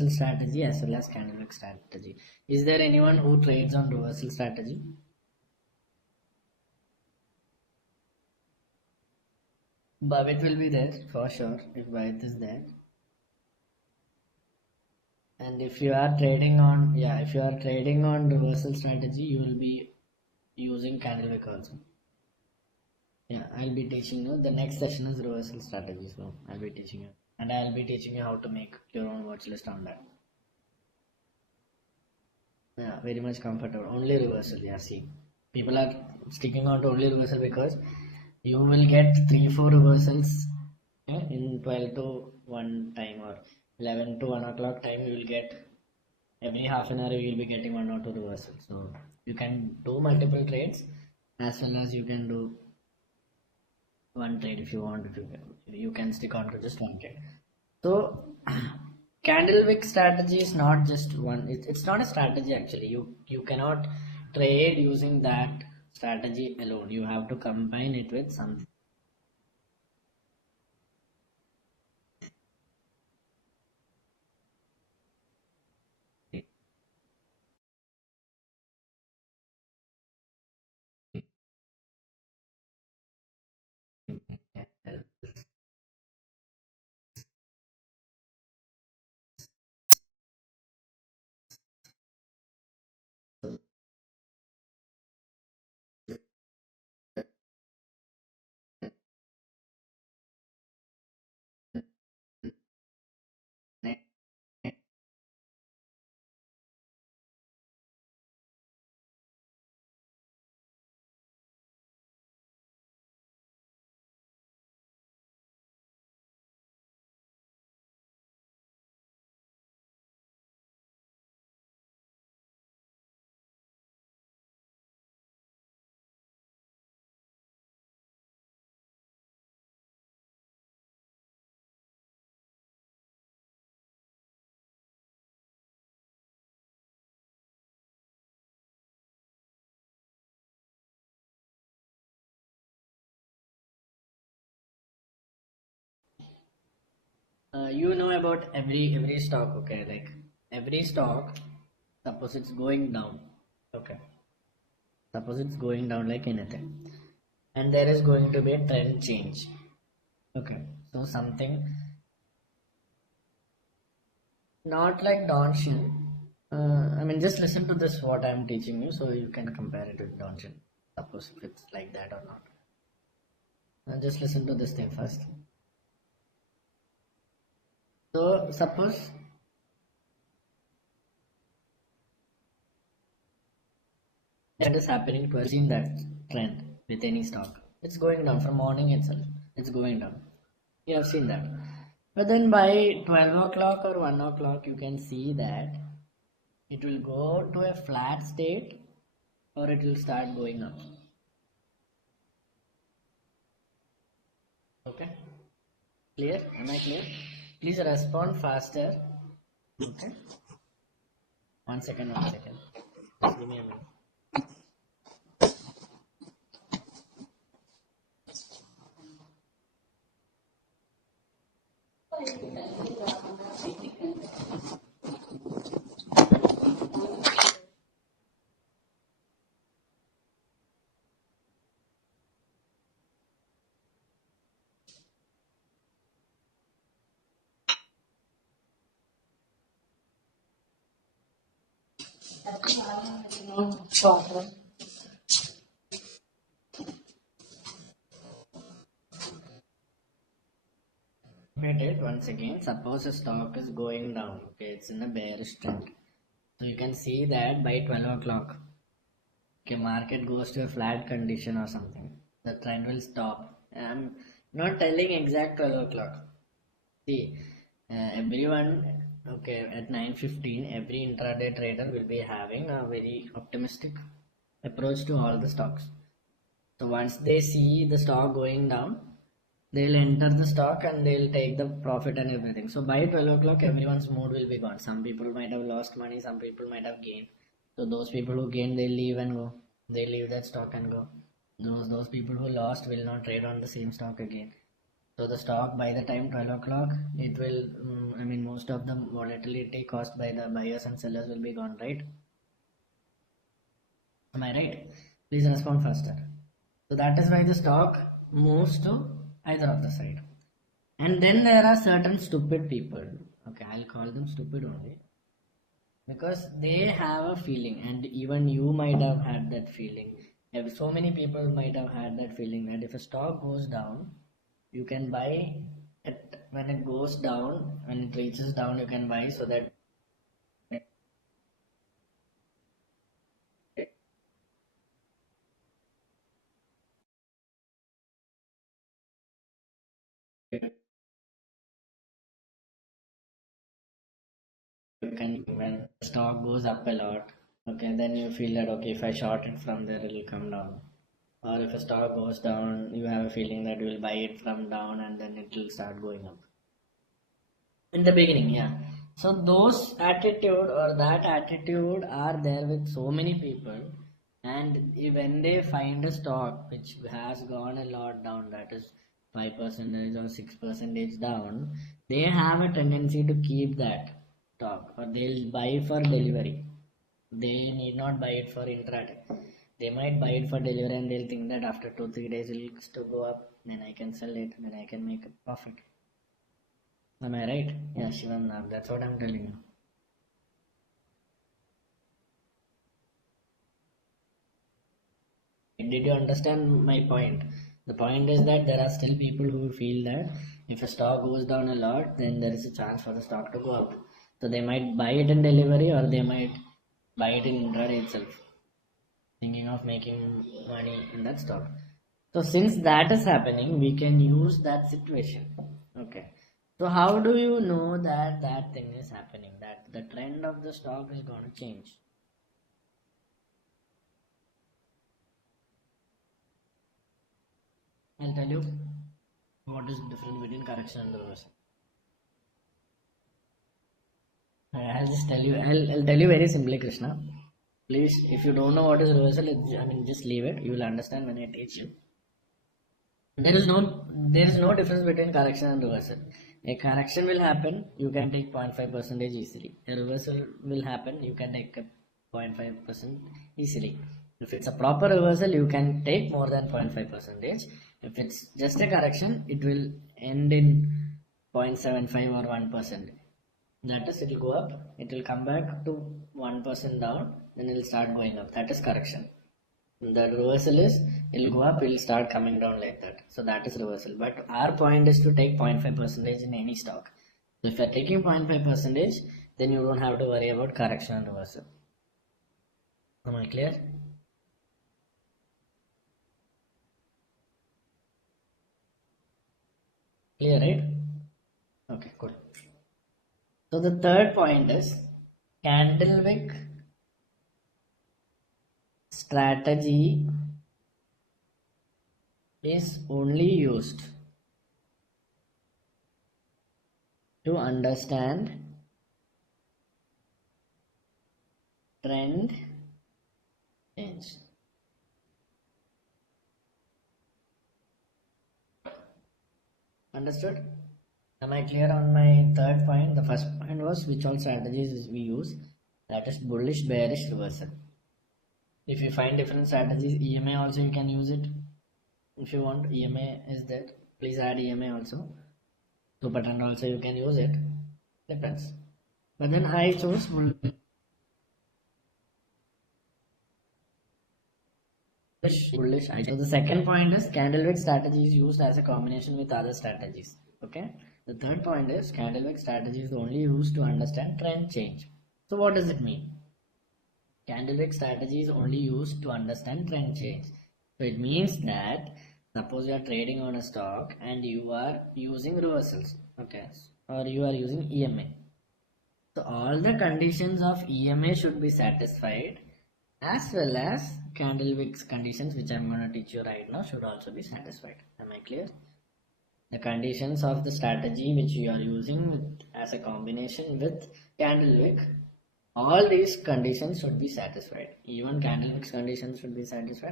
reversal strategy as well as candlewick strategy. Is there anyone who trades on reversal strategy? Bhavit will be there for sure if Bhavit is there. And if you are trading on, yeah, if you are trading on reversal strategy, you will be using candlewick also. Yeah, I'll be teaching you. The next session is reversal strategy, so I'll be teaching you, and I'll be teaching you how to make your own watch list on that. Yeah, very much comfortable. Only reversal. Yeah, see, people are sticking on to only reversal because you will get 3-4 reversals in 12 to 1 time or 11 to 1 o'clock time. You will get every half an hour. You will be getting 1 or 2 reversals. So you can do multiple trades as well as you can do one trade if you want. If you can stick on to just one trade. So candlewick strategy is not just one. It's not a strategy actually. You cannot trade using that strategy alone. You have to combine it with something. You know about every stock, okay? Like every stock, suppose it's going down, okay? Suppose it's going down like anything, and there is going to be a trend change, okay? So something not like Donshin. I mean, just listen to this what I'm teaching you, so you can compare it with Donshin. Suppose if it's like that or not. Just listen to this thing first. So suppose that is happening to us in that trend with any stock. It's going down from morning itself. It's going down. You have seen that. But then by 12 o'clock or 1 o'clock, you can see that it will go to a flat state or it will start going up. Okay? Clear? Am I clear? Please respond faster. Okay? 1 second, 1 second. Just give me a minute. Wait it once again. Suppose a stock is going down. Okay, it's in a bearish trend. So you can see that by 12 o'clock, okay, market goes to a flat condition or something. The trend will stop. I'm not telling exact 12 o'clock. See, everyone, okay, at 9:15, every intraday trader will be having a very optimistic approach to all the stocks. So once they see the stock going down, they'll enter the stock and they'll take the profit and everything. So by 12 o'clock, everyone's mood will be gone. Some people might have lost money, some people might have gained. So those people who gain, they leave and go. They leave that stock and go. Those people who lost will not trade on the same stock again. So the stock by the time 12 o'clock, it will, most of the volatility caused by the buyers and sellers will be gone, right? Am I right? Please respond faster. So that is why the stock moves to either of the side. And then there are certain stupid people. Okay, I'll call them stupid only. Because they have a feeling, and even you might have had that feeling. So many people might have had that feeling that if a stock goes down, you can buy it when it goes down, when it reaches down, you can buy so that you can, when stock goes up a lot, okay, then you feel that okay, if I short it from there, it will come down. Or if a stock goes down, you have a feeling that you will buy it from down and then it will start going up. In the beginning, yeah. So those attitude or that attitude are there with so many people, and when they find a stock which has gone a lot down, that is 5% or 6% down, they have a tendency to keep that stock, or they'll buy for delivery. They need not buy it for intraday. They might buy it for delivery and they'll think that after 2-3 days it will still go up, then I can sell it, then I can make a profit. Am I right? Yeah, Shivam, that's what I'm telling you. Did you understand my point? The point is that there are still people who feel that if a stock goes down a lot, then there is a chance for the stock to go up. So they might buy it in delivery or they might buy it in intraday itself, thinking of making money in that stock. So since that is happening, we can use that situation. Okay. So how do you know that that thing is happening? That the trend of the stock is going to change? I'll tell you what is the difference between correction and reversal. I'll just tell you. I'll tell you very simply, Krishna. Please, if you don't know what is reversal, just leave it. You will understand when I teach you. There is no difference between correction and reversal. A correction will happen, you can take 0.5% easily. A reversal will happen, you can take 0.5% easily. If it's a proper reversal, you can take more than 0.5%. If it's just a correction, it will end in 0.75 or 1%. That is, it will go up, it will come back to 1% down, then it will start going up. That is correction. The reversal is, it'll go up, it'll start coming down like that. So that is reversal. But our point is to take 0.5% in any stock. So if you're taking 0.5%, then you don't have to worry about correction and reversal. Am I clear? Clear, right? Okay, cool. So the third point is candlewick strategy is only used to understand trend change. Understood? Am I clear on my third point? The first point was which all strategies we use, that is bullish, bearish, reversal. If you find different strategies, EMA also you can use it. If you want, EMA is there. Please add EMA also. Super trend also you can use it. Depends. But then I chose bullish. So the second point is candlewick strategy is used as a combination with other strategies. Okay. The third point is candlewick strategy is only used to understand trend change. So what does it mean? Candlewick strategy is only used to understand trend change. So it means that suppose you are trading on a stock and you are using reversals, okay, or you are using EMA. So all the conditions of EMA should be satisfied, as well as candlewick's conditions, which I'm going to teach you right now, should also be satisfied. Am I clear? The conditions of the strategy which you are using as a combination with candlewick, all these conditions should be satisfied. Even candlewick's conditions should be satisfied.